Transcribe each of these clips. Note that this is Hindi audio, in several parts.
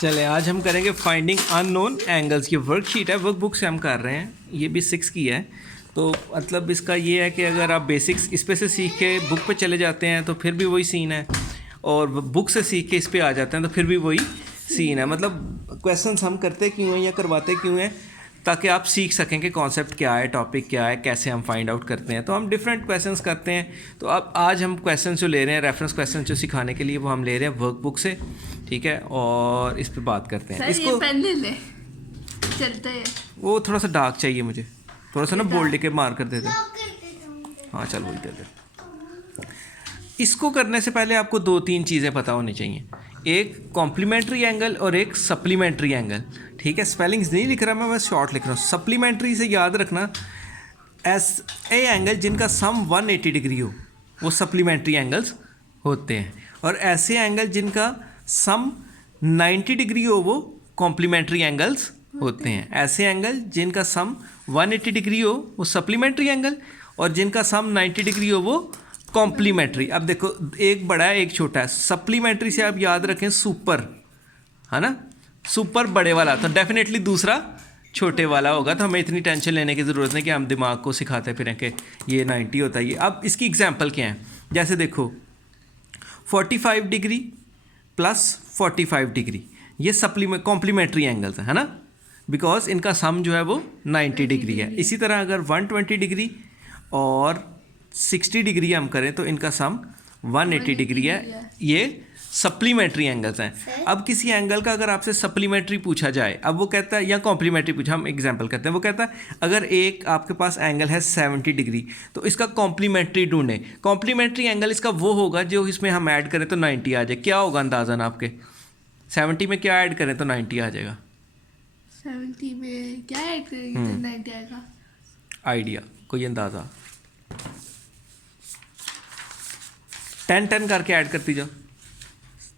चले आज हम करेंगे फाइंडिंग अननोन एंगल्स की वर्कशीट है, वर्कबुक से हम कर रहे हैं। ये भी 6 की है, तो मतलब इसका ये है कि अगर आप बेसिक्स इस पे से सीख के बुक पे चले जाते हैं तो फिर भी वही सीन है, और बुक से सीख के इस पे आ जाते हैं तो फिर भी वही सीन है। मतलब क्वेश्चंस हम करते क्यों हैं या करवाते क्यों हैं, ताकि आप सीख सकें कि कॉन्सेप्ट क्या है, टॉपिक क्या है, कैसे हम फाइंड आउट करते हैं। तो हम डिफरेंट क्वेश्चंस करते हैं। तो अब आज हम क्वेश्चंस जो ले रहे हैं, रेफरेंस क्वेश्चन जो सिखाने के लिए, वो हम ले रहे हैं वर्कबुक से, ठीक है। और इस पे बात करते हैं। सर, इसको ये पेन ले ले, चलते हैं। वो थोड़ा सा डार्क चाहिए मुझे, थोड़ा सा ना बोल्ड के मार कर देते। हाँ चल वही दे दे। इसको करने से पहले आपको 2-3 चीज़ें पता होनी चाहिए। एक कॉम्प्लीमेंट्री एंगल और एक सप्लीमेंट्री एंगल, ठीक है। स्पेलिंग्स नहीं लिख रहा मैं, बस शॉर्ट लिख रहा हूँ। सप्लीमेंट्री से याद रखना, ऐसे एंगल जिनका सम 180 डिग्री हो वो सप्लीमेंट्री एंगल्स होते हैं, और ऐसे एंगल जिनका सम 90 डिग्री हो वो कॉम्प्लीमेंट्री एंगल्स होते हैं। ऐसे एंगल जिनका सम 180 डिग्री हो वो सप्लीमेंट्री एंगल, और जिनका सम 90 डिग्री हो वो कॉम्प्लीमेंट्री। अब देखो, एक बड़ा है एक छोटा है। सप्लीमेंट्री से आप याद रखें सुपर, है ना, सुपर बड़े वाला, तो डेफिनेटली दूसरा छोटे वाला होगा। तो हमें इतनी टेंशन लेने की ज़रूरत नहीं कि हम दिमाग को सिखाते फिरें कि ये 90 होता है ये। अब इसकी एग्जांपल क्या है, जैसे देखो 45 डिग्री प्लस 45 डिग्री, ये कॉम्प्लीमेंट्री एंगल्स है ना, बिकॉज इनका सम जो है वो 90 डिग्री है। इसी तरह अगर 120 डिग्री और 60 डिग्री हम करें तो इनका सम 180 डिग्री है। ये सप्लीमेंट्री एंगल्स हैं। अब किसी एंगल का अगर आपसे सप्लीमेंट्री पूछा जाए, अब वो कहता है, या कॉम्प्लीमेंट्री पूछा, हम एग्जांपल करते हैं, वो कहता है अगर एक आपके पास एंगल है 70 डिग्री तो इसका कॉम्प्लीमेंट्री ढूंढें। कॉम्प्लीमेंट्री एंगल इसका वो होगा जो इसमें हम ऐड करें तो 90 आ जाए। क्या होगा अंदाज़न आपके, 70 में क्या ऐड करें तो 90 आ जाएगा? 70 में क्या ऐड करेंगे तो 90 आएगा? आइडिया, कोई अंदाज़ा? 10 करके ऐड करती जाओ।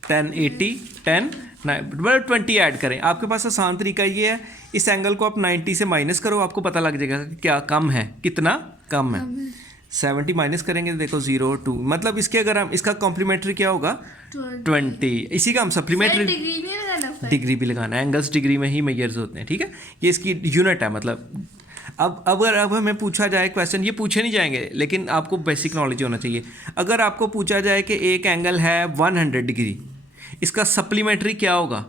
10 80 10 मतलब 20 ऐड करें। आपके पास आसान तरीका ये है, इस एंगल को आप 90 से माइनस करो, आपको पता लग जाएगा कि क्या कम है, कितना कम है। 70 माइनस करेंगे तो देखो 0 2, मतलब इसके अगर हम इसका कॉम्प्लीमेंट्री क्या होगा 20। इसी का हम सप्लीमेंट्री डिग्री नहीं लगाना, डिग्री भी लगाना है, एंगल्स डिग्री में ही मेजर्स होते हैं, ठीक है। ये इसकी यूनिट है। मतलब अब हमें पूछा जाए क्वेश्चन, ये पूछे नहीं जाएंगे लेकिन आपको बेसिक नॉलेज होना चाहिए। अगर आपको पूछा जाए कि एक एंगल है 100 डिग्री, इसका सप्लीमेंट्री क्या होगा?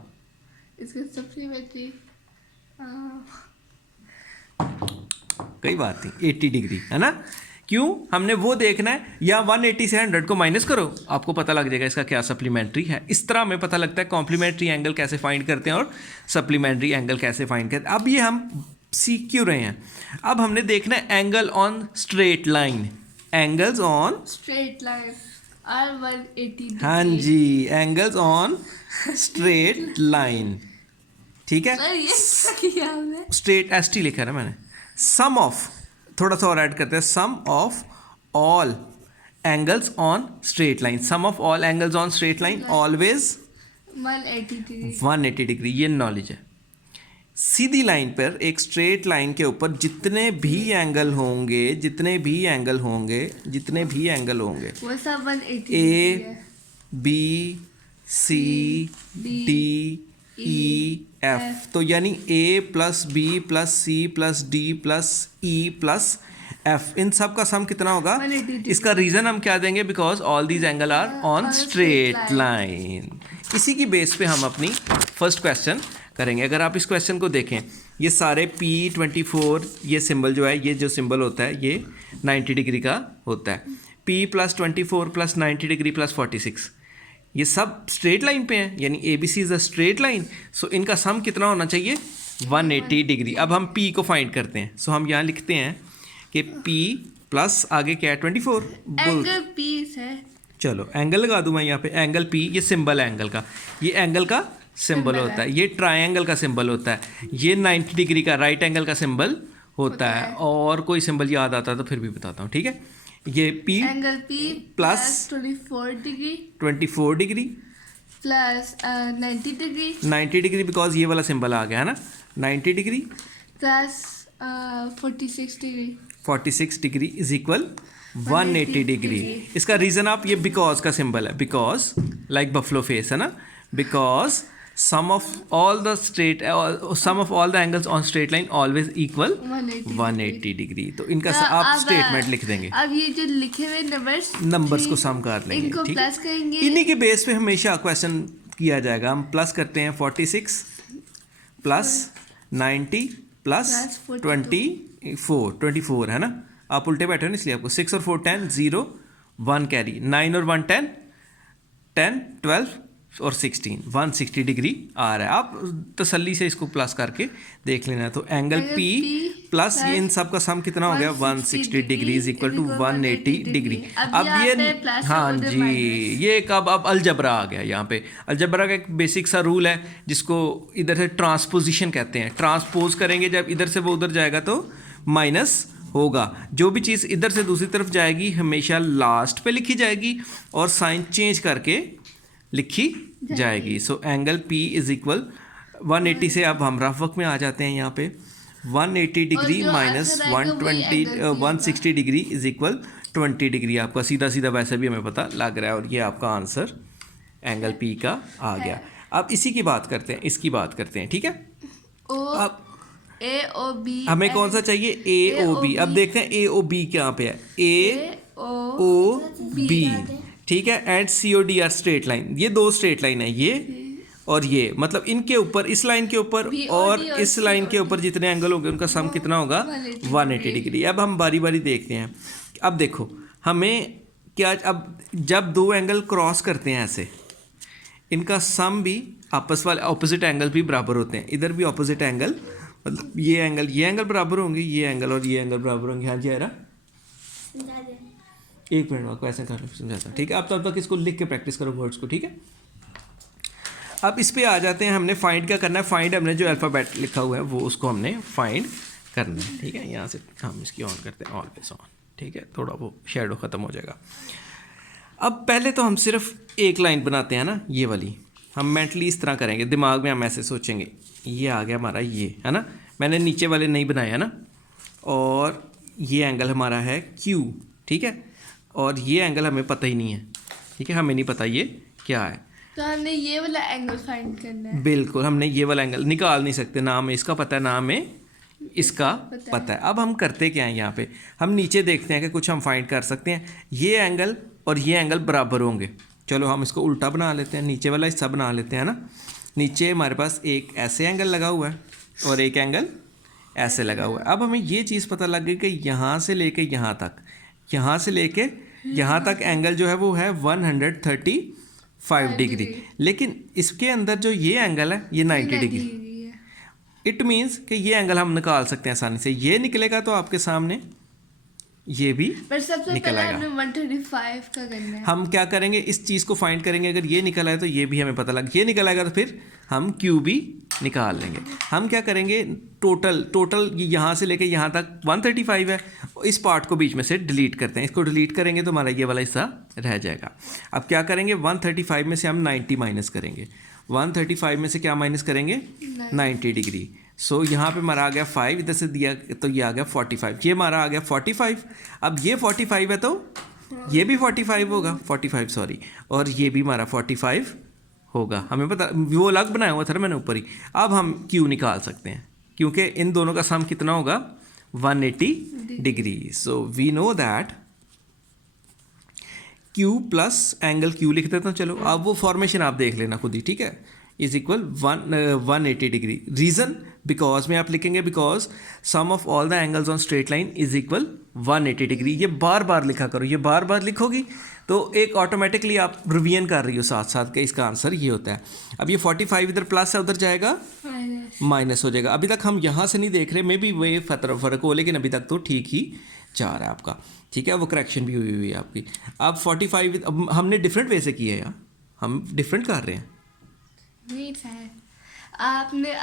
इसका सप्लीमेंट्री कोई बात नहीं, 80 डिग्री है ना। क्यों, हमने वो देखना है। या 180 से 100 को माइनस करो, आपको पता लग जाएगा इसका क्या सप्लीमेंट्री है। इस तरह हमें पता लगता है कॉम्प्लीमेंट्री एंगल कैसे फाइंड करते हैं और सप्लीमेंट्री एंगल कैसे फाइंड करते हैं। अब ये हम सीख क्यों रहे हैं? अब हमने देखना है angle on straight line, angles on straight line और 180 डिग्री। हाँ जी, एंगल्स ऑन स्ट्रेट लाइन, ठीक है। सर, ये क्या किया हमने? स्ट्रेट एसटी लिखा है ना मैंने। सम ऑफ, थोड़ा सा और ऐड करते हैं, sum of all angles on straight line. Sum of all angles on straight line always 180 degree. 180 degree, ये नॉलेज है। सीधी लाइन पर, एक स्ट्रेट लाइन के ऊपर जितने भी एंगल होंगे, वो सब 180 A B C D E F, तो यानी A plus B plus C plus D plus E plus F, इन सब का सम कितना होगा? 180। इसका रीजन हम क्या देंगे? Because all these angle are on straight line. इसी की बेस पे हम अपनी फर्स्ट क्वेश्चन करेंगे। अगर आप इस क्वेश्चन को देखें, ये सारे P24, ये सिंबल जो है, ये जो सिंबल होता है ये 90 डिग्री का होता है। P plus 24 plus 90 degree plus 46, ये सब स्ट्रेट लाइन पे हैं, यानी ABC is a straight line. So इनका सम कितना होना चाहिए? 180 डिग्री। अब हम P को फाइंड करते हैं। सो हम यहाँ लिखते हैं कि P प्लस आगे क्या है 24। एंगल P है। चलो एंगल लगा दूँ मैं यहाँ पे, एंगल P, ये सिंबल है एंगल का, ये एंगल का सिंबल होता है, ये ट्रायंगल का सिंबल होता है, ये 90 डिग्री का राइट एंगल का सिंबल होता है। और कोई सिंबल याद आता है तो फिर भी बताता हूँ, ठीक है। ये P angle P plus 24 degree plus 90 degree 90 degree, because ये वाला सिंबल आ गया है ना। 90 degree plus 46 degree is equal 180 degree. इसका रीज़न आप, ये बिकॉज का सिंबल है, बिकॉज लाइक बफलो फेस है ना, because some of all the angles on straight line always equal 180 degree. तो इनका तो आप अब स्टेटमेंट लिख देंगे, अब ये जो लिखे हुए नंबर्स को सम कर लेंगे, इनको ठीक प्लस है। करेंगे। इन्हीं के बेस पे हमेशा क्वेश्चन किया जाएगा। हम प्लस करते हैं 46 प्लस 90 प्लस प्लस 24 है ना। आप उल्टे बैठे हो ना, इसलिए आपको 6 और 4 10 0 1 कैरी, 9 और 1 10 10 12 और 16 160 डिग्री आ रहा है। आप तसल्ली से इसको प्लस करके देख लेना। तो एंगल P प्लस ये इन सब का सम कितना हो गया 160 degree is equal to 180 degree. अब ये हाँ जी, ये एक अब अलजबरा आ गया यहाँ पे। अलजबरा का एक बेसिक सा रूल है जिसको इधर से ट्रांसपोजिशन कहते हैं। ट्रांसपोज करेंगे जब इधर से वो उधर जाएगा तो माइनस होगा। जो भी चीज़ इधर से दूसरी तरफ जाएगी हमेशा लास्ट पे लिखी जाएगी और साइन चेंज करके लिखी जाएगी। So angle P is equal 180 से अब हम रफ वर्क में आ जाते हैं। यहाँ पे 180 degree minus 160 degree is equal 20 degree. आपका सीधा सीधा वैसे भी हमें पता लग रहा है और ये आपका आंसर एंगल P का आ गया। अब इसी की बात करते हैं, इसकी बात करते हैं, ठीक है। अब AOB हमें कौन सा चाहिए AOB। अब देखते हैं AOB कहाँ पे है, AOB, ठीक है। And COD are straight line, ये दो स्ट्रेट लाइन है, ये और ये, मतलब इनके ऊपर इस लाइन के ऊपर और इस लाइन के ऊपर जितने एंगल होंगे उनका सम कितना होगा 180 डिग्री। अब हम बारी बारी देखते हैं। अब देखो हमें क्या, अब जब दो एंगल क्रॉस करते हैं ऐसे, इनका सम भी आपस वाले ऑपोजिट एंगल भी बराबर होते हैं। इधर भी ऑपोजिट एंगल, मतलब ये एंगल बराबर होंगे, ये एंगल और ये एंगल बराबर होंगे। हाँ जी आयरा, एक मिनट में क्वेश्चन कर समझाता हूँ, ठीक है। अब तब तक इसको लिख के प्रैक्टिस करो वर्ड्स को, ठीक है। अब इस पे आ जाते हैं। हमने फाइंड क्या करना है, फाइंड हमने जो अल्फ़ाबेट लिखा हुआ है वो उसको हमने फाइंड करना है, ठीक है। यहाँ से हम इसकी ऑन करते हैं, ऑलवेज ऑन, ठीक है। थोड़ा वो शेडो ख़त्म हो जाएगा। अब पहले तो हम सिर्फ एक लाइन बनाते हैं ना, ये वाली हम मेंटली इस तरह करेंगे, दिमाग में हम ऐसे सोचेंगे, ये आ गया हमारा, ये है ना, मैंने नीचे वाले नहीं बनाया ना, और ये एंगल हमारा है Q, ठीक है। और ये एंगल हमें पता ही नहीं है, ठीक है, हमें नहीं पता ये क्या है। तो हमने ये वाला एंगल फाइंड करना है। बिल्कुल, हमने ये वाला एंगल निकाल नहीं सकते, ना हमें इसका पता है ना हमें इसका पता है। अब हम करते क्या हैं, यहाँ पे हम नीचे देखते हैं कि कुछ हम फाइंड कर सकते हैं। ये एंगल और ये एंगल बराबर होंगे, चलो हम इसको उल्टा बना लेते हैं, नीचे वाला हिस्सा बना लेते हैं ना। नीचे हमारे पास एक ऐसे एंगल लगा हुआ है और एक एंगल ऐसे लगा हुआ है। अब हमें ये चीज़ पता लग गई कि यहाँ से लेके यहाँ तक, यहाँ से लेके यहाँ तक एंगल जो है वो है 135 डिग्री। लेकिन इसके अंदर जो ये एंगल है ये 90 डिग्री। इट मीन्स कि ये एंगल हम निकाल सकते हैं आसानी से। ये निकलेगा तो आपके सामने ये भी पर सबसे निकल पहले आएगा। हमें 135 का करना है। हम क्या करेंगे, इस चीज़ को फाइंड करेंगे। अगर ये निकल आए तो ये भी हमें पता लग, ये निकल आएगा तो फिर हम Q भी निकाल लेंगे। हम क्या करेंगे, टोटल यहाँ से लेके यहाँ तक 135 है, इस पार्ट को बीच में से डिलीट करते हैं। इसको डिलीट करेंगे तो हमारा ये वाला हिस्सा रह जाएगा। अब क्या करेंगे, 135 में से हम 90 माइनस करेंगे। 135 में से क्या माइनस करेंगे, 90 डिग्री। सो यहाँ पे हमारा आ गया 5, इधर से दिया तो ये आ गया 45, ये हमारा आ गया 45। अब ये 45 है तो ये भी 45 होगा, 45 सॉरी, और ये भी हमारा 45 होगा। हमें पता, वो अलग बनाया हुआ था ना मैंने ऊपर ही। अब हम Q निकाल सकते हैं क्योंकि इन दोनों का सम कितना होगा 180 degree. So we know that Q plus angle Q लिख देता हूँ। चलो अब वो फॉर्मेशन आप देख लेना खुद ही, ठीक है। Is equal 180 degree. Reason, because में आप लिखेंगे because some of all the angles on straight line is equal 180 degree. ये बार बार लिखा करो, ये बार बार लिखोगी तो एक ऑटोमेटिकली आप रिवीजन कर रही हो साथ साथ के इसका आंसर ये होता है। अब ये 45 इधर प्लस है, उधर जाएगा माइनस हो जाएगा। अभी तक हम यहाँ से नहीं देख रहे, मे बी वे फ़र्क हो, लेकिन अभी तक तो ठीक ही जा रहा है आपका, ठीक है। वो करेक्शन भी हुई है आपकी। अब 45 अब हमने डिफरेंट वे से किया है यार, हम डिफरेंट कर रहे हैं, नहीं सर आपने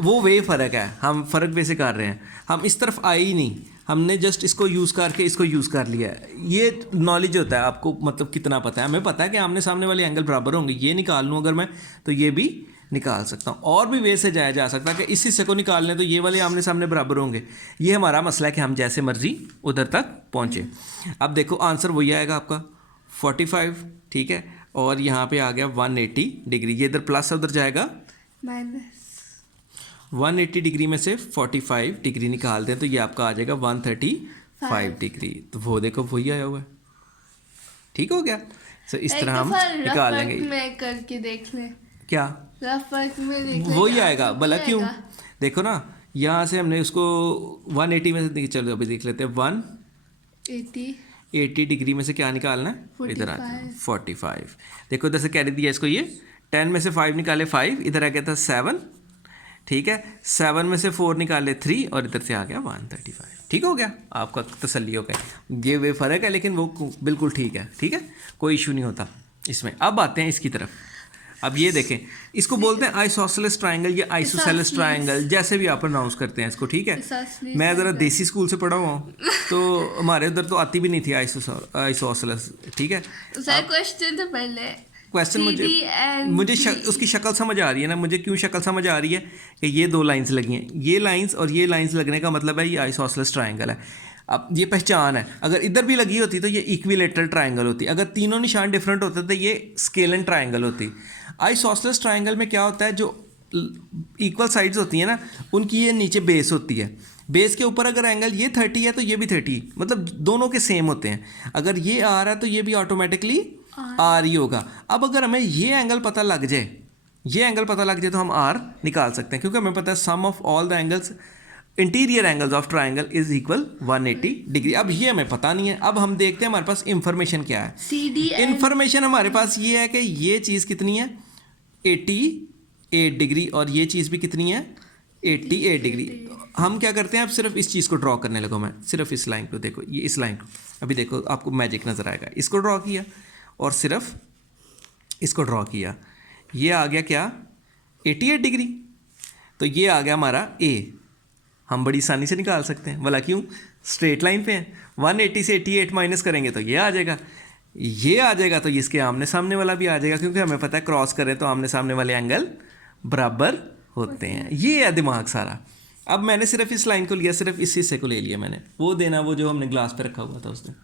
वो वे फ़र्क है, हम फ़र्क वे से कर रहे हैं। हम इस तरफ आए ही नहीं, हमने जस्ट इसको यूज़ करके इसको यूज़ कर लिया है। ये नॉलेज होता है आपको, मतलब कितना पता है। हमें पता है कि आमने सामने वाले एंगल बराबर होंगे, ये निकाल लूँ अगर मैं तो ये भी निकाल सकता हूँ। और भी वे से जाया जा सकता है कि इस हिस्से को निकाल लें तो ये वाले आमने सामने बराबर होंगे। ये हमारा मसला है कि हम जैसे मर्जी उधर तक पहुँचे। अब देखो आंसर वही आएगा आपका 45, ठीक है। और यहाँ पे आ गया 180 डिग्री। ये इधर प्लस उधर जाएगा माइनस 180 डिग्री में से 45 डिग्री निकाल दें तो ये आपका आ जाएगा 135 डिग्री। तो वो देखो वही आया हुआ है, ठीक हो गया। सो इस तरह हम निकाल लेंगे। में करके देख ले, क्या रफ वर्क में देख ले, वही आएगा भला क्यों। देखो ना यहाँ से हमने उसको 180 में से, चलो अभी देख लेते हैं 180 डिग्री में से क्या निकालना है, इधर आ 45। देखो इधर से कैरी दिया इसको, ये 10 में से 5 निकाले 5, इधर आ गया था 7, ठीक है। 7 में से 4 निकाले 3 और इधर से आ गया 135। ठीक हो गया, आपका तसल्ली हो गया। ये वे फ़र्क है लेकिन वो बिल्कुल ठीक है, ठीक है, कोई इशू नहीं होता इसमें। अब आते हैं इसकी तरफ। अब ये देखें, इसको बोलते हैं आइसोसेलेस ट्रायंगल या आइसोसेलेस ट्रायंगल, जैसे भी आप प्रोनाउंस करते हैं इसको, ठीक है। मैं ज़रा देसी स्कूल से पढ़ा हुआ हूँ तो हमारे उधर तो आती भी नहीं थी आइसोसेलेस, ठीक है। क्वेश्चन तो पहले क्वेश्चन मुझे उसकी शक्ल समझ आ रही है ना, मुझे क्यों शक्ल समझ आ रही है कि ये दो लाइंस लगी हैं, ये लाइंस और ये लाइंस लगने का मतलब है ये आइसोसेलेस ट्रायंगल है। अब ये पहचान है, अगर इधर भी लगी होती तो ये इक्विलेटरल ट्रायंगल होती, अगर तीनों निशान डिफरेंट होते तो ये स्केलन ट्रायंगल होती। आइसोसेलेस ट्रायंगल में क्या होता है, जो इक्वल साइड्स होती हैं ना उनकी ये नीचे बेस होती है, बेस के ऊपर अगर एंगल ये 30 है तो ये भी 30, मतलब दोनों के सेम होते हैं। अगर ये आर है तो ये भी ऑटोमेटिकली आर ही होगा। अब अगर हमें ये एंगल पता लग जाए, ये एंगल पता लग जाए तो हम आर निकाल सकते हैं, क्योंकि हमें पता है sum of all the angles interior angles of triangle is equal 180 degree. अब ये हमें पता नहीं है, अब हम देखते हैं हमारे पास इंफॉर्मेशन क्या है। इंफॉर्मेशन हमारे पास ये है कि ये चीज़ कितनी है 88 डिग्री और ये चीज़ भी कितनी है 88 डिग्री। हम क्या करते हैं, अब सिर्फ इस चीज़ को ड्रॉ करने लगा मैं, सिर्फ इस लाइन को देखो, ये इस लाइन को, अभी देखो आपको मैजिक नज़र आएगा। इसको ड्रॉ किया और सिर्फ इसको ड्रॉ किया, ये आ गया क्या 88 डिग्री। तो ये आ गया हमारा ए, हम बड़ी आसानी से निकाल सकते हैं, भला क्यों, स्ट्रेट लाइन पे है। 180 से 88 माइनस करेंगे तो ये आ जाएगा, ये आ जाएगा तो इसके आमने सामने वाला भी आ जाएगा, क्योंकि हमें पता है क्रॉस करें तो आमने सामने वाले एंगल बराबर होते हैं। ये है दिमाग सारा। अब मैंने सिर्फ इस लाइन को लिया, सिर्फ इस हिस्से को ले लिया मैंने, वो देना वो जो हमने ग्लास पे रखा हुआ था उसने।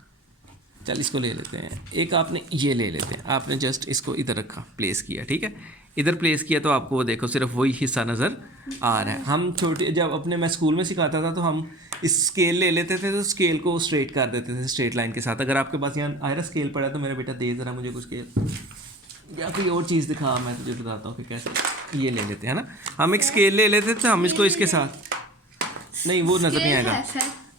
चल इसको ले लेते हैं, एक आपने ये ले लेते हैं, आपने जस्ट इसको इधर रखा, प्लेस किया, ठीक है, इधर प्लेस किया तो आपको वो देखो सिर्फ वही हिस्सा नज़र आ रहा है। हम छोटे जब अपने मैं स्कूल में सिखाता था तो हम इस स्केल ले लेते थे, तो स्केल को स्ट्रेट कर देते थे स्ट्रेट लाइन के साथ। अगर आपके पास यहाँ आयरा स्केल पड़ा तो मेरा बेटा दे ज़रा मुझे कुछ स्केल या कोई और चीज़ दिखा, मैं तुझे बताता हूँ कि कैसे। ये ले लेते हैं ना, हम एक स्केल ले लेते थे, हम इसको इसके साथ, नहीं वो नज़र नहीं आएगा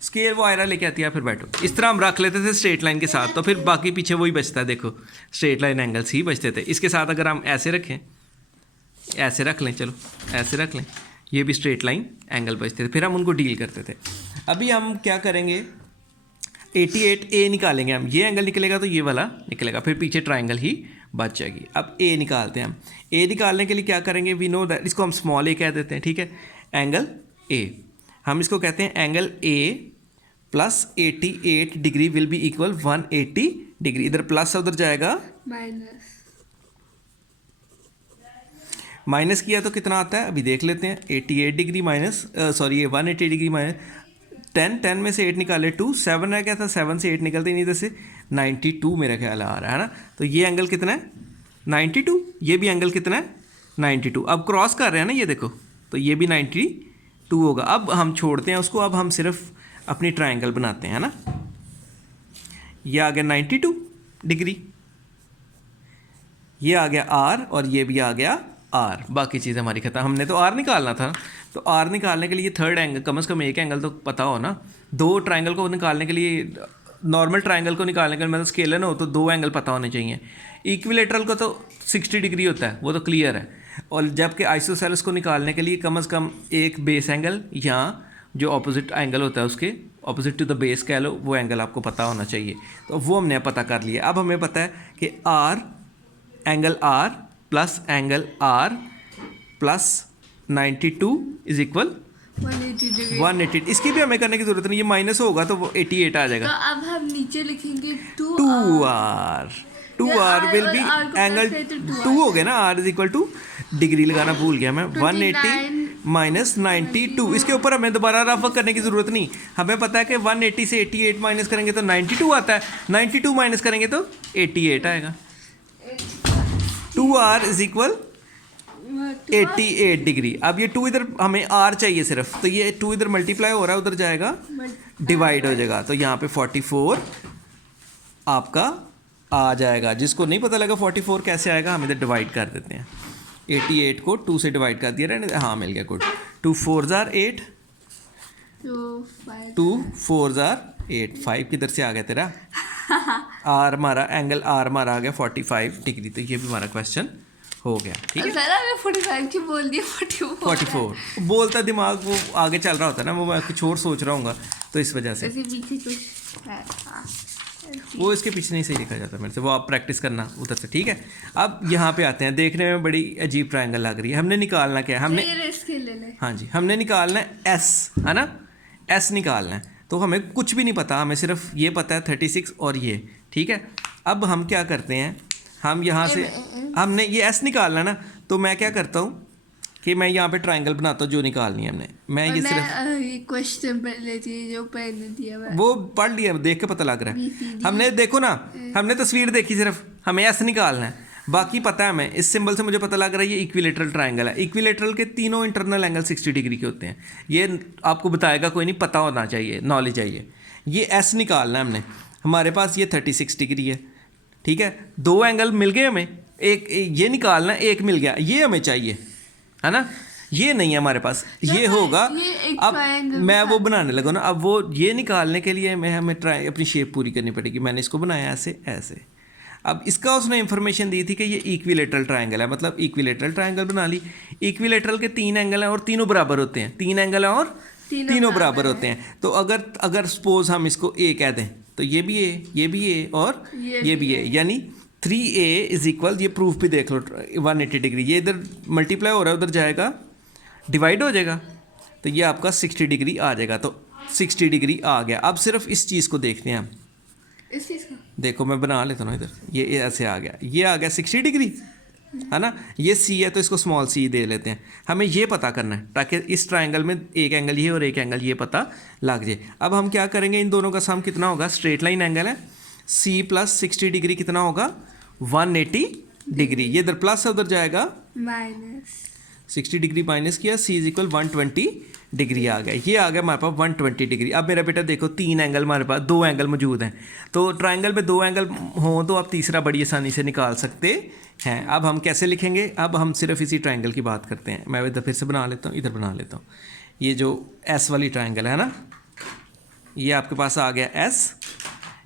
स्केल, वो आयरा लेके आती है। फिर बैठो, इस तरह हम रख लेते थे स्ट्रेट लाइन के साथ, तो फिर बाकी पीछे वही बचता है, देखो स्ट्रेट लाइन एंगल्स ही बचते थे। इसके साथ अगर हम ऐसे रखें, ऐसे रख लें, चलो ऐसे रख लें, ये भी स्ट्रेट लाइन एंगल बचते थे, फिर हम उनको डील करते थे। अभी हम क्या करेंगे, 88 ए निकालेंगे हम, ये एंगल निकलेगा तो ये वाला निकलेगा, फिर पीछे ट्राइंगल ही बच जाएगी। अब ए निकालते हैं हम, ए निकालने के लिए क्या करेंगे, वी नो दैट, इसको हम स्मॉल ए कह देते हैं, ठीक है, एंगल ए, हम इसको कहते हैं angle A plus 88 degree will be equal 180 degree. इधर प्लस है उधर जाएगा माइनस किया तो कितना आता है अभी देख लेते हैं, 88 degree minus sorry 180 degree minus 10 में से 8 निकाले 2, 7 रह गया था, 7 से 8 निकलते नहीं, इधर से 92 मेरा ख्याल आ रहा है ना। तो ये एंगल कितना है 92, ये भी एंगल कितना है 92। अब क्रॉस कर रहे हैं ना ये देखो, तो ये भी 92 होगा। अब हम छोड़ते हैं उसको, अब हम सिर्फ अपनी ट्रायंगल बनाते हैं ना। ये आ गया 92 डिग्री, ये आ गया आर और ये भी आ गया आर, बाकी चीज़ हमारी खत्म। हमने तो आर निकालना था, तो आर निकालने के लिए थर्ड एंगल, कम से कम एक एंगल तो पता हो ना। दो ट्रायंगल को निकालने के लिए, नॉर्मल ट्रायंगल को निकालने के लिए मतलब स्केलर हो तो दो एंगल पता होने चाहिए। इक्विलेटरल को तो 60 डिग्री होता है, वो तो क्लियर है। और जबकि आइसोसेलेस को निकालने के लिए कम से कम एक बेस एंगल या जो ऑपोजिट एंगल होता है उसके ऑपोजिट टू द बेस कह लो, वो एंगल आपको पता होना चाहिए। तो वो हमने पता कर लिया। अब हमें पता है कि R angle R plus angle R plus 92 is equal 180। इसकी भी हमें करने की जरूरत नहीं, ये माइनस होगा तो वो 88 आ जाएगा। तो अब हम नीचे लिखेंगे 2r विल बी एंगल 2 हो गया ना, r is equal two degree लगाना भूल गया मैं, 180 माइनस 92। इसके ऊपर हमें दोबारा रफ करने की ज़रूरत नहीं, हमें पता है कि 180 से 88 माइनस करेंगे तो 92 आता है, 92 माइनस करेंगे तो 88 आएगा। 2r is equal 88 degree. अब ये 2 इधर हमें r चाहिए सिर्फ, तो ये 2 इधर मल्टीप्लाई हो रहा है, उधर जाएगा डिवाइड हो जाएगा, तो यहाँ पे 44 आपका आ जाएगा। जिसको नहीं पता लगा 44 कैसे आएगा, हम इधर डिवाइड कर देते हैं। 88 को 2 से डिवाइड कर दिया रहने, हाँ मिल गया, गुड। 2 4 8, 2 4 8, 5 किधर से आ गया तेरा? आर हमारा एंगल आर हमारा आ गया 45 डिग्री। तो ये भी हमारा क्वेश्चन हो गया, ठीक है। सर मैं 45 क्यों बोल दिया? 44 बोलता दिमाग वो आगे चल रहा होता है ना, वो मैं कुछ और सोच रहा हूँ, तो इस वजह से ऐसे पीछे कुछ है। हाँ। वो इसके पीछे नहीं सही लिखा जाता मेरे से, वो आप प्रैक्टिस करना उधर से, ठीक है। अब यहाँ पे आते हैं, देखने में बड़ी अजीब ट्रायंगल लग रही है। हमने निकालना क्या है? हमने ये रेस खेल ले। हाँ जी, हमने निकालना है एस, है ना, एस निकालना है। तो हमें कुछ भी नहीं पता, हमें सिर्फ ये पता है 36 और ये, ठीक है। अब हम क्या करते हैं, हम यहाँ से हमने ये एस निकालना है ना, तो मैं क्या करता हूँ कि मैं यहाँ पे ट्रायंगल बनाता हूँ जो निकालनी है हमने। मैं ये सिर्फ ये क्वेश्चन पढ़ लेती है जो पहले दिया हुआ है। वो पढ़ लिया, देख के पता लग रहा है। हमने देखो ना, हमने तस्वीर देखी सिर्फ, हमें एस निकालना है, बाकी पता है हमें। इस सिंबल से मुझे पता लग रहा है ये इक्विलेटरल ट्रायंगल है। इक्विलेटरल के तीनों इंटरनल एंगल 60 डिग्री के होते हैं। ये आपको बताएगा कोई नहीं, पता होना चाहिए, नॉलेज चाहिए। ये एस निकालना है हमने, हमारे पास ये 36 डिग्री है, ठीक है। 2 एंगल मिल गए हमें, एक ये निकालना, एक मिल गया, ये हमें चाहिए, है ना। ये नहीं है हमारे पास, ये होगा। अब मैं वो बनाने लगा ना, अब वो ये निकालने के लिए हमें अपनी शेप पूरी करनी पड़ेगी। मैंने इसको बनाया ऐसे ऐसे। अब इसका उसने इंफॉर्मेशन दी थी कि ये इक्विलेटरल ट्रायंगल है, मतलब इक्विलेटरल ट्रायंगल बना ली। इक्विलेटरल के 3 एंगल हैं और तीनों बराबर होते हैं, 3 एंगल हैं और तीनों बराबर होते हैं। तो अगर सपोज हम इसको ए कह दें, तो ये भी ए, ये भी ए और ये भी ए, यानी 3a इज इक्वल, ये प्रूफ भी देख लो, 180 डिग्री। ये इधर मल्टीप्लाई हो रहा है, उधर जाएगा डिवाइड हो जाएगा, तो ये आपका 60 डिग्री आ जाएगा। तो 60 डिग्री आ गया। अब सिर्फ इस चीज़ को देखते हैं हम, इस चीज़ का देखो मैं बना लेता हूँ इधर, ये ऐसे आ गया, ये आ गया 60 डिग्री, है ना। ये सी है तो इसको स्मॉल सी दे लेते हैं। हमें ये पता करना है ताकि इस ट्रायंगल में एक एंगल ये और एक एंगल ये पता लग जाए। अब हम क्या करेंगे, इन दोनों का सम कितना होगा? स्ट्रेट लाइन एंगल है, सी प्लस 60 डिग्री कितना होगा? 180 डिग्री। ये इधर प्लस है, उधर जाएगा माइनस। 60 डिग्री माइनस किया, सी इज इक्वल 120 डिग्री आ गया। ये आ गया हमारे पास 120 डिग्री। अब मेरा बेटा देखो, 3 एंगल हमारे पास, 2 एंगल मौजूद हैं। तो ट्रायंगल में 2 एंगल हों तो आप तीसरा बड़ी आसानी से निकाल सकते हैं। अब हम कैसे लिखेंगे? अब हम सिर्फ इसी ट्रायंगल की बात करते हैं। मैं इधर फिर से बना लेता हूँ, इधर बना लेता हूँ। ये जो एस वाली ट्रायंगल है ना, ये आपके पास आ गया एस,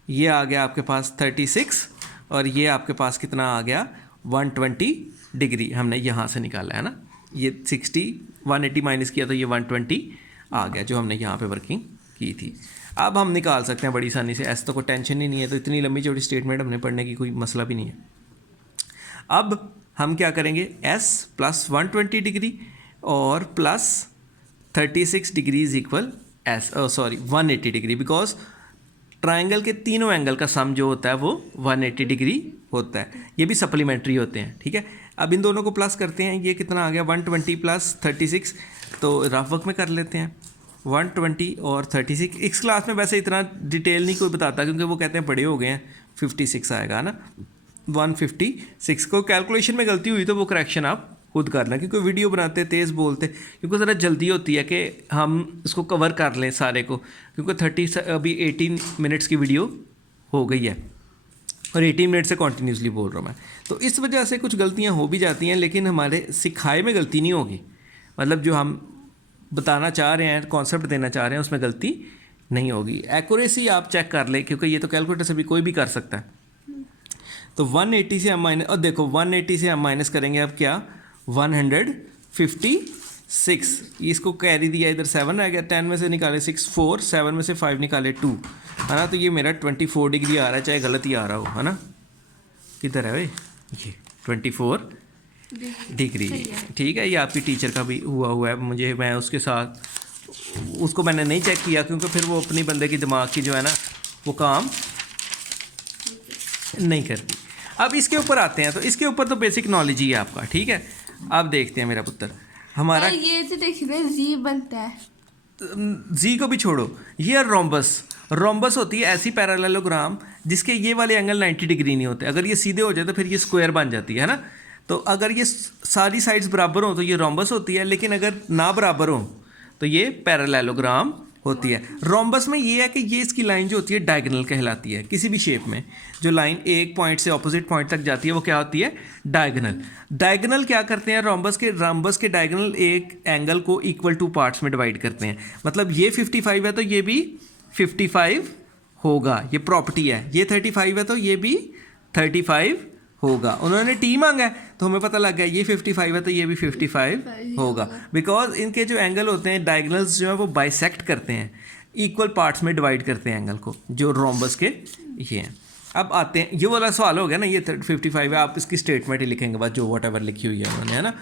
ये आ गया आपके पास 36, और ये आपके पास कितना आ गया? 120 डिग्री हमने यहाँ से निकाला है ना। ये 60 180 माइनस किया तो ये 120 आ गया, जो हमने यहाँ पे वर्किंग की थी। अब हम निकाल सकते हैं बड़ी आसानी से, ऐसा तो कोई टेंशन ही नहीं है। तो इतनी लंबी चौड़ी स्टेटमेंट हमने पढ़ने की कोई मसला भी नहीं है। अब हम क्या करेंगे, s प्लस 120 डिग्री और plus 36 degree is equal S, sorry 180 degree, because triangle के तीनों एंगल का सम जो होता है वो 180 डिग्री होता है। ये भी सप्लीमेंट्री होते हैं, ठीक है। अब इन दोनों को प्लस करते हैं, ये कितना आ गया? 120 प्लस 36, तो रफ वर्क में कर लेते हैं। 120 और 36, इस क्लास में वैसे इतना डिटेल नहीं कोई बताता, क्योंकि वो कहते हैं बड़े हो गए हैं, 56 आएगा ना, 156। को कैलकुलेशन में गलती हुई तो वो करेक्शन आप खुद करना, क्योंकि वीडियो बनाते तेज़ बोलते, क्योंकि ज़रा जल्दी होती है कि हम इसको कवर कर लें सारे को, क्योंकि अभी 18 मिनट्स की वीडियो हो गई है और 18 मिनट से कॉन्टीन्यूसली बोल रहा हूँ मैं। तो इस वजह से कुछ गलतियाँ हो भी जाती हैं, लेकिन हमारे सिखाए में गलती नहीं होगी। मतलब जो हम बताना चाह रहे हैं, कॉन्सेप्ट देना चाह रहे हैं, उसमें गलती नहीं होगी। एक्यूरेसी आप चेक कर लें, क्योंकि ये तो कैलकुलेटर से भी कोई भी कर सकता है। तो 180 से हम माइनस, और देखो 180 से हम माइनस करेंगे अब क्या? 156। इसको कैरी दिया, इधर 7 रह गया, 10 में से निकाले 6 4, 7 में से 5 निकाले 2, है ना। तो ये मेरा 24 डिग्री आ रहा है, चाहे गलत ही आ रहा हो, है ना। किधर है भाई? ये 24 डिग्री, ठीक है। ये आपकी टीचर का भी हुआ है, मुझे, मैं उसके साथ, उसको मैंने नहीं चेक किया, क्योंकि फिर वो अपनी बंदे की दिमाग की जो है ना वो काम नहीं करती। अब इसके ऊपर आते हैं, तो इसके ऊपर तो बेसिक नॉलेज ही है आपका, ठीक है। अब देखते हैं मेरा पुत्र, हमारा ये तो देखिए जी बनता है, जी को भी छोड़ो, ये रोम्बस होती है ऐसी पैरेललोग्राम जिसके ये वाले एंगल 90 डिग्री नहीं होते। अगर ये सीधे हो जाए तो फिर ये स्क्वायर बन जाती है ना। तो अगर ये सारी साइड्स बराबर हो तो ये रोम्बस होती है, लेकिन अगर ना बराबर हो तो ये पैरेललोग्राम होती है। रोम्बस में ये है कि ये इसकी लाइन जो होती है डायगोनल कहलाती है। किसी भी शेप में जो लाइन एक पॉइंट से ऑपोजिट पॉइंट तक जाती है वो क्या होती है? डायगोनल। डायगोनल क्या करते हैं? रोम्बस के डायगोनल एक एंगल को इक्वल टू पार्ट्स में डिवाइड करते हैं। मतलब ये 55 है तो ये भी 55 होगा, ये प्रॉपर्टी है। ये 35 है तो ये भी 35 होगा। उन्होंने टी मांगा है तो हमें पता लग गया ये 55 है तो ये भी 55 होगा, बिकॉज इनके जो एंगल होते हैं डायगोनल्स जो है वो बाइसेक्ट करते हैं, इक्वल पार्ट्स में डिवाइड करते हैं एंगल को, जो रोम्बस के ये हैं। अब आते हैं, ये वाला सवाल हो गया ना, ये 55 है, आप इसकी स्टेटमेंट ही लिखेंगे बस, जो वट एवर लिखी हुई है उन्होंने, है ना।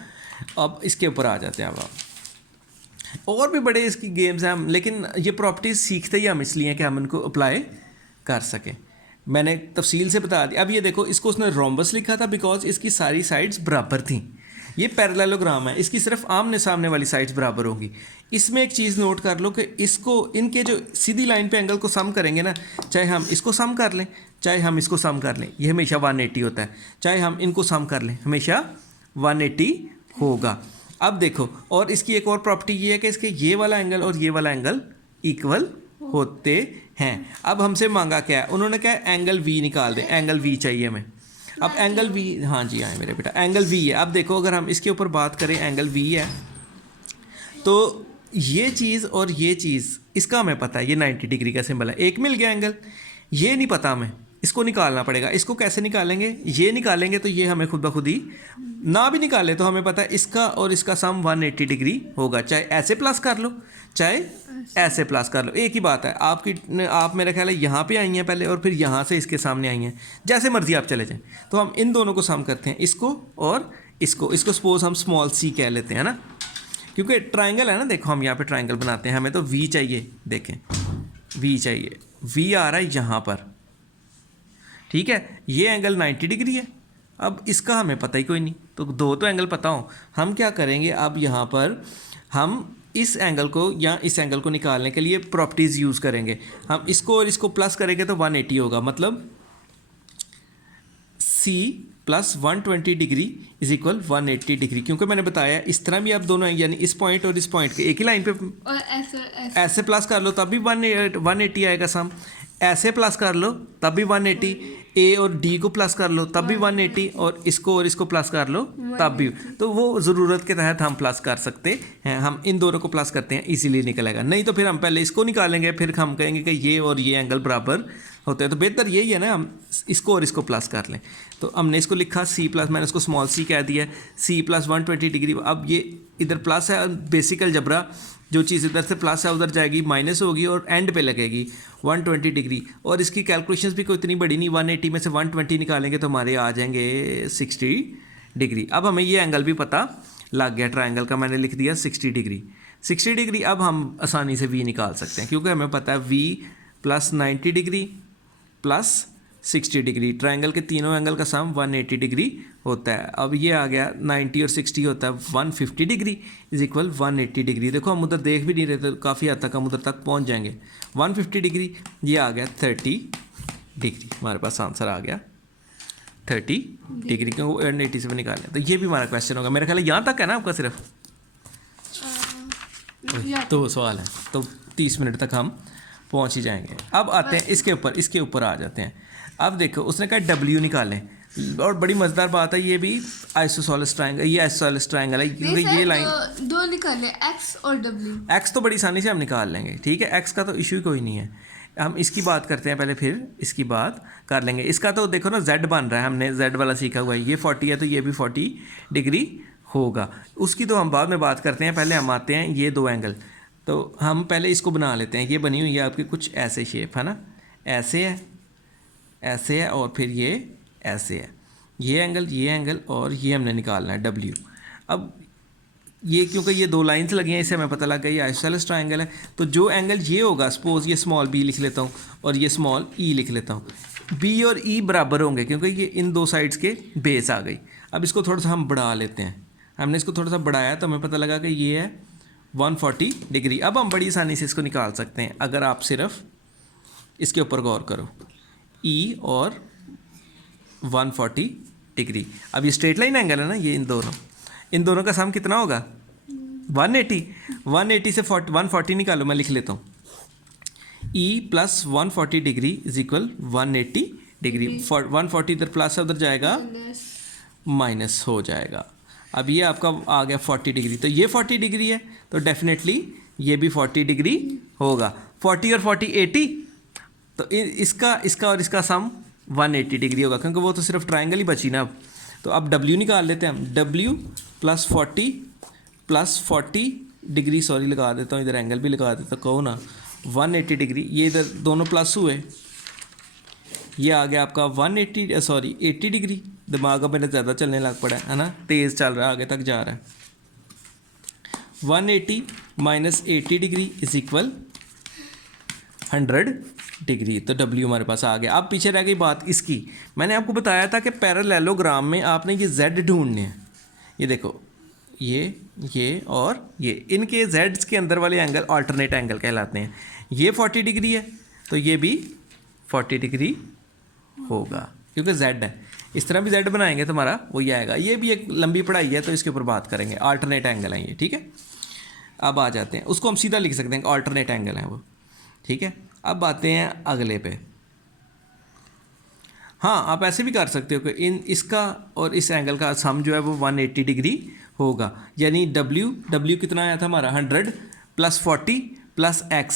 अब इसके ऊपर आ जाते हैं। अब आप और भी बड़े इसकी गेम्स हैं, लेकिन ये प्रॉपर्टीज सीखते ही हम इसलिए कि हम इनको अप्लाई कर सकें। मैंने तफसील से बता दिया। अब ये देखो, इसको उसने रोम्बस लिखा था बिकॉज इसकी सारी साइड्स बराबर थी। ये पैरेललोग्राम है, इसकी सिर्फ आमने सामने वाली साइड्स बराबर होंगी। इसमें एक चीज़ नोट कर लो कि इसको, इनके जो सीधी लाइन पे एंगल को सम करेंगे ना, चाहे हम इसको सम कर लें चाहे हम इसको सम कर लें, ये हमेशा 180 होता है। चाहे हम इनको सम कर लें हमेशा 180 होगा। अब देखो, और इसकी एक और प्रॉपर्टी ये है कि इसके ये वाला एंगल और ये वाला एंगल इक्वल होते हैं। अब हमसे मांगा क्या है? उन्होंने क्या है? एंगल वी निकाल दें। एंगल वी चाहिए हमें। अब एंगल वी, हाँ जी आए मेरे बेटा, एंगल वी है। अब देखो, अगर हम इसके ऊपर बात करें, एंगल वी है तो ये चीज़ और ये चीज़, इसका हमें पता है ये 90 डिग्री का सिंबल है, एक मिल गया एंगल। ये नहीं पता हमें, इसको निकालना पड़ेगा। इसको कैसे निकालेंगे? ये निकालेंगे तो ये हमें खुद ब खुद ही, ना भी निकाले तो हमें पता है इसका और इसका सम 180 डिग्री होगा। चाहे ऐसे प्लस कर लो चाहे ऐसे प्लस कर लो, एक ही बात है। आप मेरा ख्याल है यहाँ पे आई हैं पहले और फिर यहाँ से इसके सामने आई हैं, जैसे मर्जी आप चले जाएं। तो हम इन दोनों को सम करते हैं, इसको और इसको सपोज हम स्मॉल सी कह लेते हैं ना, क्योंकि ट्राइंगल है ना। देखो हम यहाँ पे ट्राइंगल बनाते हैं, हमें तो वी चाहिए। देखें वी चाहिए, वी आ रहा है यहाँ पर, ठीक है। ये एंगल 90 डिग्री है। अब इसका हमें पता ही कोई नहीं, तो दो तो एंगल पता हो। हम क्या करेंगे, अब यहाँ पर हम इस एंगल को या इस एंगल को निकालने के लिए प्रॉपर्टीज़ यूज़ करेंगे। हम इसको और इसको प्लस करेंगे तो 180 होगा। मतलब C plus 120 degree is equal 180 degree, क्योंकि मैंने बताया इस तरह भी आप दोनों, यानी इस पॉइंट और इस पॉइंट के एक ही लाइन पे, और ऐसे प्लस कर लो तब भी 180 आएगा सम। ऐसे प्लस कर लो तब भी 180, ए और डी को प्लस कर लो तब भी 180, और इसको प्लस कर लो तब भी। तो वो ज़रूरत के तहत हम प्लस कर सकते हैं। हम इन दोनों को प्लस करते हैं, इसीलिए निकलेगा। नहीं तो फिर हम पहले इसको निकालेंगे, फिर हम कहेंगे कि ये और ये एंगल बराबर होते हैं। तो बेहतर यही है ना, हम इसको और इसको प्लस कर लें। तो हमने इसको लिखा C प्लस, मैंने उसको स्मॉल c कह दिया, C प्लस 120 डिग्री। अब ये इधर प्लस है, बेसिक अलजबरा, जो चीज़ इधर से प्लस है उधर जाएगी माइनस होगी और एंड पे लगेगी 120 डिग्री। और इसकी कैलकुलेशंस भी कोई इतनी बड़ी नहीं, 180 में से 120 निकालेंगे तो हमारे आ जाएंगे 60 डिग्री। अब हमें ये एंगल भी पता लग गया, ट्राइंगल का मैंने लिख दिया 60 डिग्री। 60 डिग्री अब हम आसानी से V निकाल सकते हैं, क्योंकि हमें पता है V plus 90 degree plus 60 degree, triangle के तीनों एंगल का सम 180 डिग्री होता है। अब ये आ गया 90 और 60 होता है 150 डिग्री इज इक्वल 180 डिग्री। देखो हम उधर देख भी नहीं रहे थे, काफ़ी हद तक हम उधर तक पहुंच जाएंगे। 150 डिग्री, ये आ गया 30 डिग्री। हमारे पास आंसर आ गया 30 डिग्री, क्योंकि 180 से भी निकालें। तो ये भी हमारा क्वेश्चन होगा। मेरा ख्याल है यहाँ तक है ना आपका, सिर्फ तो सवाल है, तो 30 मिनट तक हम पहुँच ही जाएंगे। अब आते हैं इसके ऊपर आ जाते हैं। अब देखो उसने कहा W निकालें, और बड़ी मज़ेदार बात है, ये भी आइसोसेलेस ट्रायंगल, ये आइसोसेलेस ट्रायंगल है, क्योंकि ये लाइन दो निकाले, X और W। X तो बड़ी आसानी से हम निकाल लेंगे, ठीक है। X का तो इशू ही कोई नहीं है। हम इसकी बात करते हैं पहले, फिर इसकी बात कर लेंगे। इसका तो देखो ना Z बन रहा है, हमने Z वाला सीखा हुआ है। ये 40 है तो ये भी 40 डिग्री होगा। उसकी तो हम बाद में बात करते हैं, पहले हम आते हैं ये दो एंगल। तो हम पहले इसको बना लेते हैं। ये बनी हुई है आपकी कुछ ऐसे शेप, है ना, ऐसे है और फिर ये ऐसे है। ये एंगल और ये हमने निकालना है W। अब ये क्योंकि ये दो लाइंस लगी हैं, इससे हमें पता लग गया ये आइसोसेलेस ट्रायंगल है। तो जो एंगल ये होगा, सपोज ये स्मॉल b लिख लेता हूँ और ये स्मॉल e लिख लेता हूँ। b और e बराबर होंगे क्योंकि ये इन दो साइड्स के बेस आ गई। अब इसको थोड़ा सा हम बढ़ा लेते हैं। हमने इसको थोड़ा सा बढ़ाया तो हमें पता लगा कि ये है 140 डिग्री। अब हम बड़ी आसानी से इसको निकाल सकते हैं अगर आप सिर्फ इसके ऊपर गौर करो, E और 140 डिग्री। अब ये स्ट्रेट लाइन एंगल है ना, ये इन दोनों का सम कितना होगा 180। 180 से 140 निकालो, मैं लिख लेता हूँ E plus 140 degree is equal 180 degree. 140 इधर प्लस है, उधर जाएगा माइनस हो जाएगा। अब ये आपका आ गया 40 डिग्री, तो ये 40 डिग्री है तो डेफिनेटली ये भी 40 डिग्री होगा। 40 और 40 80, तो इसका और इसका सम 180 डिग्री होगा, क्योंकि वो तो सिर्फ ट्रायंगल ही बची ना अब। तो अब W निकाल लेते हैं हम, W प्लस 40 डिग्री, सॉरी लगा देता हूँ इधर, एंगल भी लगा देता हूँ, कहो ना 180 डिग्री। ये इधर दोनों प्लस हुए, ये आ गया आपका 80 डिग्री। दिमाग अब मेरा ज़्यादा चलने लग पड़ा है ना, तेज़ चल रहा है, आगे तक जा रहा है। 180 minus 80 degree is equal 100 degree. तो W हमारे पास आ गया। अब पीछे रह गई बात इसकी। मैंने आपको बताया था कि पैरेललोग्राम में आपने ये Z ढूंढने हैं। ये देखो, ये और ये, इनके जेड्स के अंदर वाले एंगल अल्टरनेट एंगल कहलाते हैं। ये 40 डिग्री है तो ये भी 40 डिग्री होगा, क्योंकि Z है। इस तरह भी Z बनाएंगे तो हमारा वही आएगा। ये भी एक लंबी पढ़ाई है तो इसके ऊपर बात करेंगे। अल्टरनेट एंगल है ये, ठीक है। अब आ जाते हैं, उसको हम सीधा लिख सकते हैं अल्टरनेट एंगल है वो, ठीक है। अब आते हैं अगले पे। हाँ, आप ऐसे भी कर सकते हो कि इसका और इस एंगल का सम जो है वो 180 डिग्री होगा। यानी W कितना आया था हमारा 100 प्लस 40 प्लस x,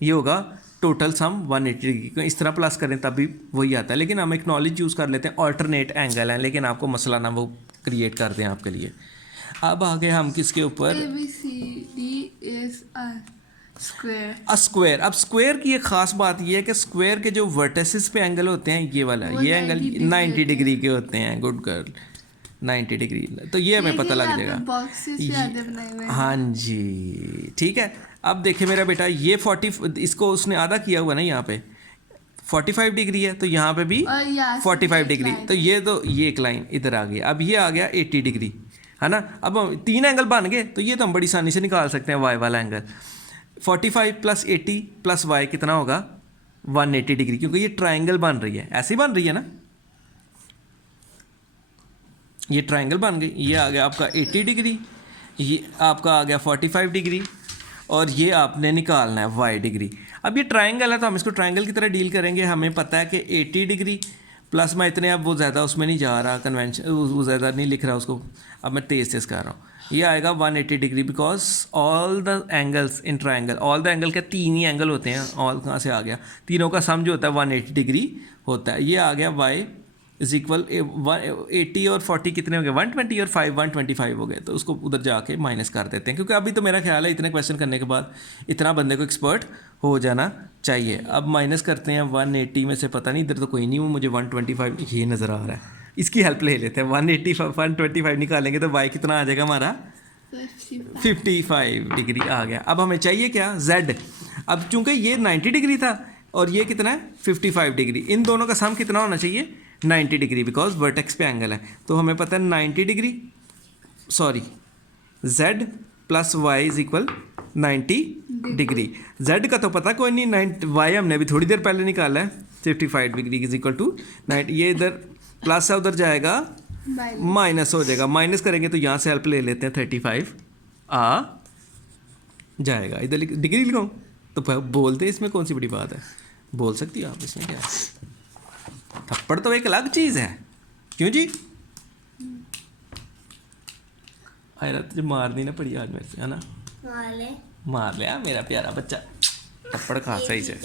ये होगा टोटल सम 180 डिग्री। इस तरह प्लस करें तब भी वही आता है, लेकिन हम एक नॉलेज यूज़ कर लेते हैं, अल्टरनेट एंगल है, लेकिन आपको मसला ना वो क्रिएट कर दें आपके लिए। अब आगे हम किसके ऊपर, स्क्वायर। अब स्क्वायर की एक ख़ास बात ये है कि स्क्वायर के जो वर्टिसेस पे एंगल होते हैं, ये वाला, ये एंगल 90 डिग्री के होते हैं। Good girl, 90 degree. तो ये हमें पता लग जाएगा। हाँ जी, ठीक है। अब देखिए मेरा बेटा, ये 40, इसको उसने आधा किया हुआ ना, यहाँ पे 45 डिग्री है तो यहाँ पे भी 45 डिग्री। तो ये एक लाइन इधर आ गई। अब ये आ गया 80 डिग्री, है ना। अब 3 एंगल बन गए, तो ये तो हम बड़ी आसानी से निकाल सकते हैं। वाई वाला एंगल 45 प्लस 80 प्लस वाई कितना होगा 180 डिग्री, क्योंकि ये ट्राइंगल बन रही है, ऐसे ही बन रही है ना, ये ट्राइंगल बन गई। ये आ गया आपका 80 डिग्री, ये आपका आ गया 45 डिग्री, और ये आपने निकालना है वाई डिग्री। अब ये ट्राइंगल है तो हम इसको ट्राइंगल की तरह डील करेंगे। हमें पता है कि 80 डिग्री प्लस मैं इतने, अब वो ज़्यादा उसमें नहीं जा रहा, कन्वेंशन वो ज़्यादा नहीं लिख रहा उसको, अब मैं तेज़ कर रहा हूँ। ये आएगा 180 degree, because all the angles in triangle, all the angle के 3 ही एंगल होते हैं। ऑल कहाँ से आ गया, तीनों का सम जो होता है 180 डिग्री होता है। ये आ गया y इज इक्वल 80 और 40 कितने हो गए 120, और 5 125 हो गए। तो उसको उधर जाके माइनस कर देते हैं, क्योंकि अभी तो मेरा ख्याल है इतने क्वेश्चन करने के बाद इतना बंदे को एक्सपर्ट हो जाना चाहिए। अब माइनस करते हैं 180 में से, पता नहीं इधर तो कोई नहीं, वो मुझे 125 ये नज़र आ रहा है, इसकी हेल्प ले लेते हैं। 125 निकालेंगे तो y कितना आ जाएगा हमारा 55 डिग्री आ गया। अब हमें चाहिए क्या Z। अब चूंकि ये 90 डिग्री था और ये कितना है 55 डिग्री, इन दोनों का सम कितना होना चाहिए 90 डिग्री, बिकॉज वर्टेक्स पे एंगल है। तो हमें पता है 90 degree, sorry Z plus Y is equal 90 degree. Z का तो पता कोई नहीं, y हमने अभी थोड़ी देर पहले निकाला है। 55 डिग्री इज इक्वल टू 90, ये इधर प्लस है उधर जाएगा माइनस हो जाएगा। माइनस करेंगे तो यहाँ से हेल्प ले लेते हैं, 35 आ जाएगा। इधर डिग्री लिखाऊँ तो बोलते इसमें कौन सी बड़ी बात है, बोल सकती हो आप, इसमें क्या है। थप्पड़ तो एक अलग चीज़ है, क्यों जी। आयरा तुझे मारनी ना पड़ी आज मेरे से, है ना। मार लिया मेरा प्यारा बच्चा, थप्पड़ खा सही से।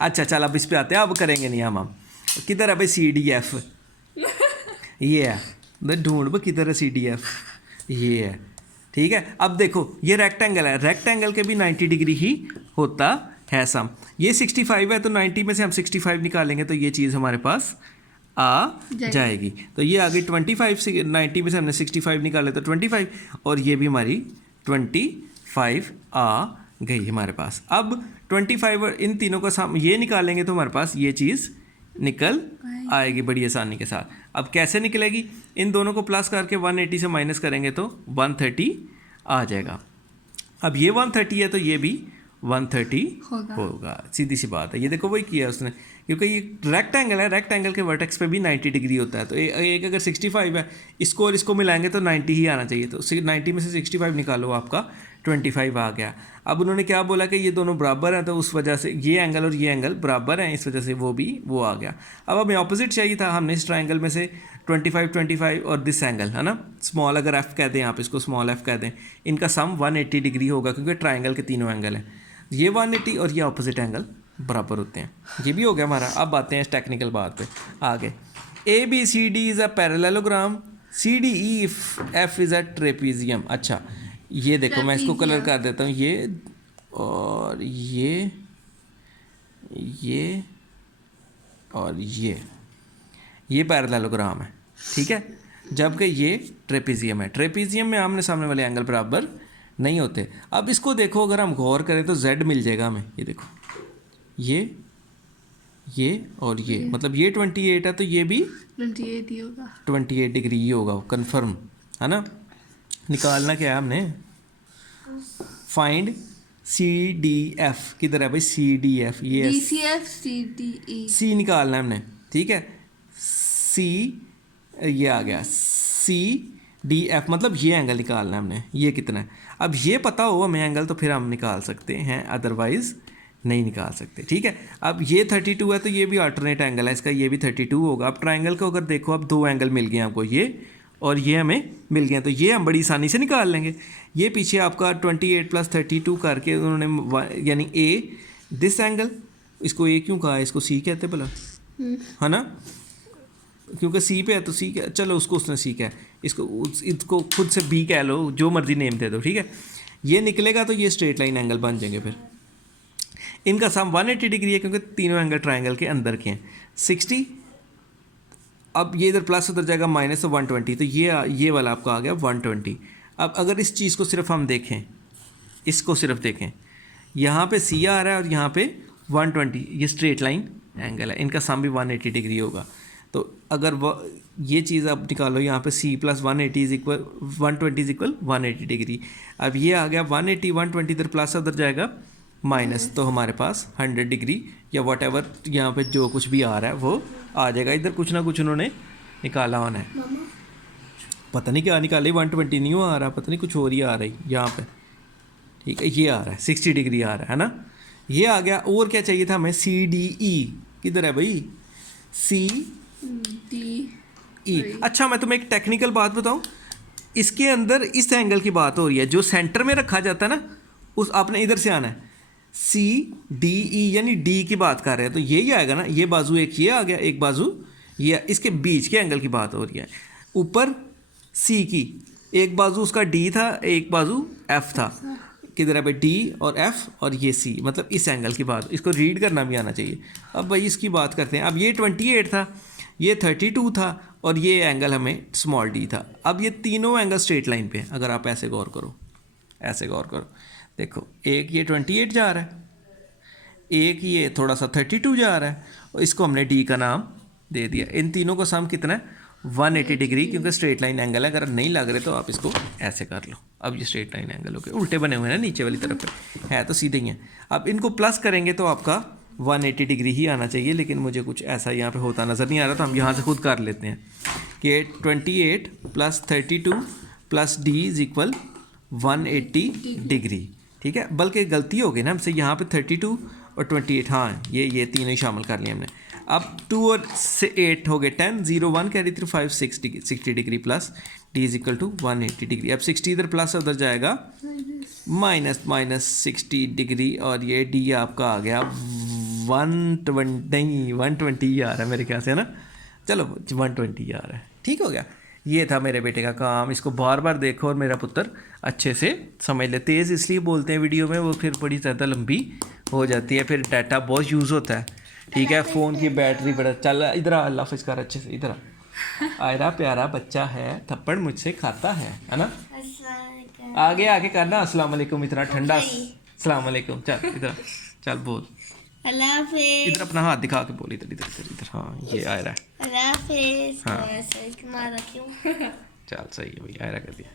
अच्छा चल, अब इस पे आते हैं। अब करेंगे नहीं हम किधर है भाई CDF, ये है, ढूंढ वो किधर है CDF, ये है, ठीक है। अब देखो ये रेक्टेंगल है, रेक्टेंगल के भी 90 डिग्री ही होता है सम। ये 65 है तो 90 में से हम 65 निकालेंगे तो ये चीज़ हमारे पास आ जाएगी। तो ये आ गई 25 से, 90 में से हमने 65 निकाले तो 25, और ये भी हमारी 25 आ गई हमारे पास। अब 25 और इन तीनों का सम ये निकालेंगे तो हमारे पास ये चीज़ निकल आएगी बड़ी आसानी के साथ। अब कैसे निकलेगी, इन दोनों को प्लस करके 180 से माइनस करेंगे तो 130 आ जाएगा। अब ये 130 है तो ये भी 130 होगा। होगा। सीधी सी बात है, ये देखो वही किया उसने, क्योंकि ये रेक्टेंगल है, रेक्टेंगल के वर्टेक्स पे भी 90 डिग्री होता है। तो एक अगर 65 है, इसको और इसको मिलाएंगे तो 90 ही आना चाहिए। तो 90 में से 65 निकालो, आपका 25 आ गया। अब उन्होंने क्या बोला कि ये दोनों बराबर हैं, तो उस वजह से ये एंगल और ये एंगल बराबर हैं, इस वजह से वो आ गया। अब हमें ऑपोजिट चाहिए था, हमने इस ट्राइंगल में से 25 और दिस एंगल है ना, स्मॉल अगर एफ कह दें आप इसको, स्मॉल एफ कह दें, इनका सम 180 डिग्री होगा, क्योंकि ट्राइंगल के तीनों एंगल हैं, ये 180 और ये ऑपोजिट एंगल बराबर होते हैं। ये भी हो गया हमारा। अब आते हैं इस टेक्निकल बात पे आगे। ABCD is a parallelogram, CDEF is a trapezium. अच्छा ये देखो, मैं इसको कलर कर देता हूँ, ये और ये और ये पैरेललोग्राम है, ठीक है, जबकि ये ट्रेपीजियम है। ट्रेपीजियम में आमने सामने वाले एंगल बराबर नहीं होते। अब इसको देखो, अगर हम गौर करें तो Z मिल जाएगा हमें, ये देखो, ये और ये, मतलब ये 28 है तो ये भी 28 ही होगा, 28 डिग्री ही होगा, कंफर्म है ना। निकालना क्या है हमने, फाइंड CDF किधर है भाई, CDF ये DCF CDE C निकालना है हमने, ठीक है। C ये आ गया, CDF मतलब ये एंगल निकालना है हमने, ये कितना है। अब ये पता हो हमें एंगल तो फिर हम निकाल सकते हैं, अदरवाइज नहीं निकाल सकते, ठीक है। अब ये 32 है तो ये भी अल्टरनेट एंगल है इसका, ये भी 32 होगा। अब ट्राइंगल को अगर देखो, अब दो एंगल मिल गए आपको, ये और ये हमें मिल गए, तो ये हम बड़ी आसानी से निकाल लेंगे। ये पीछे आपका 28 + 32 करके उन्होंने, यानी A दिस एंगल, इसको A क्यों कहा, इसको C कहते भला, है ना, क्योंकि C पे है तो C क्या, चलो उसको उसने C कहा, इसको खुद से B कह लो, जो मर्जी नेम दे दो, ठीक है। ये निकलेगा तो ये स्ट्रेट लाइन एंगल बन जाएंगे। फिर इनका सम 180 डिग्री है, क्योंकि तीनों एंगल ट्राइंगल के अंदर के हैं। 60, अब ये इधर प्लस उधर जाएगा माइनस, तो 120, तो ये वाला आपका आ गया 120। अब अगर इस चीज़ को सिर्फ हम देखें, इसको सिर्फ देखें, यहाँ पे C आ रहा है और यहाँ पे 120, ये स्ट्रेट लाइन एंगल है, इनका सम भी 180 डिग्री होगा। तो अगर ये चीज़ आप निकालो, यहाँ पे C + 180 is equal 120 is equal 180 degree. अब ये आ गया 180, 120 इधर प्लस उधर जाएगा माइनस, तो हमारे पास 100 डिग्री या वट एवर यहाँ पर जो कुछ भी आ रहा है वो आ जाएगा। इधर कुछ ना कुछ उन्होंने निकाला होना है, पता नहीं क्या निकाले, 120 नहीं आ रहा, पता नहीं कुछ और ही आ रही यहाँ पे, ठीक है। ये आ रहा है 60 डिग्री आ रहा है ना, ये आ गया। और क्या चाहिए था हमें, CDE किधर है भाई, CDE। अच्छा मैं तुम्हें एक टेक्निकल बात बताऊँ, इसके अंदर इस एंगल की बात हो रही है, जो सेंटर में रखा जाता है ना, उस आपने इधर से आना है, CDE यानी D की बात कर रहे हैं, तो यही आएगा ना, ये बाजू एक ये आ गया, एक बाजू ये, इसके बीच के एंगल की बात हो रही है। ऊपर C की एक बाजू उसका D था, एक बाजू F था, किधर है भाई D और F और ये C, मतलब इस एंगल की बात, इसको रीड करना भी आना चाहिए। अब भाई इसकी बात करते हैं। अब ये 28 था, ये 32 था और ये एंगल हमें स्मॉल d था। अब ये तीनों एंगल स्ट्रेट लाइन पे हैं। अगर आप ऐसे गौर करो, ऐसे गौर करो, देखो एक ये 28 जा रहा है, एक ये थोड़ा सा 32 जा रहा है, और इसको हमने d का नाम दे दिया। इन तीनों का सम कितना है, 180 डिग्री, क्योंकि स्ट्रेट लाइन एंगल है। अगर नहीं लग रहे तो आप इसको ऐसे कर लो। अब ये स्ट्रेट लाइन एंगल हो गए, उल्टे बने हुए हैं ना नीचे वाली तरफ पे, है तो सीधे ही हैं। अब इनको प्लस करेंगे तो आपका 180 डिग्री ही आना चाहिए, लेकिन मुझे कुछ ऐसा यहाँ पे होता नज़र नहीं आ रहा, तो हम यहाँ से खुद कर लेते हैं कि 28 + 32 + d इज इक्वल 180 डिग्री, ठीक है। बल्कि गलती हो गई ना हमसे, यहाँ पे 32 और 28, हाँ ये तीनों ही शामिल कर लिए हमने। अब 2 और 8 हो गए 10, 0 1 carry through 5 60 degree plus d is equal to 180 degree. अब 60 इधर प्लस उधर जाएगा माइनस 60 डिग्री, और ये d आपका आ गया 120 आ रहा है मेरे ख्याल से, है ना। चलो 120 आ रहा है, ठीक हो गया। ये था मेरे बेटे का काम। इसको बार बार देखो और मेरा पुत्र अच्छे से समझ ले। तेज़ इसलिए बोलते हैं वीडियो में, वो फिर बड़ी ज़्यादा लंबी हो जाती है, फिर डाटा बहुत यूज़ होता है, ठीक है। फ़ोन की बैटरी बड़ा, चल इधर आ, अल्लाह हाफ़िज़ कर अच्छे से, इधर आ। आयरा प्यारा बच्चा है, थप्पड़ मुझसे खाता है ना। आगे आके करना अस्सलाम वालेकुम, इतना ठंडा अस्सलाम वालेकुम। चल इधर चल बोल अल्लाह हाफिज़। इधर अपना हाथ दिखा के बोल, इधर इधर इधर इधर, हाँ ये आयरा है। अल्लाह हाफिज़। हाँ मैं सही मारा क्यों? चल सही है भाई, आयरा कर दिया।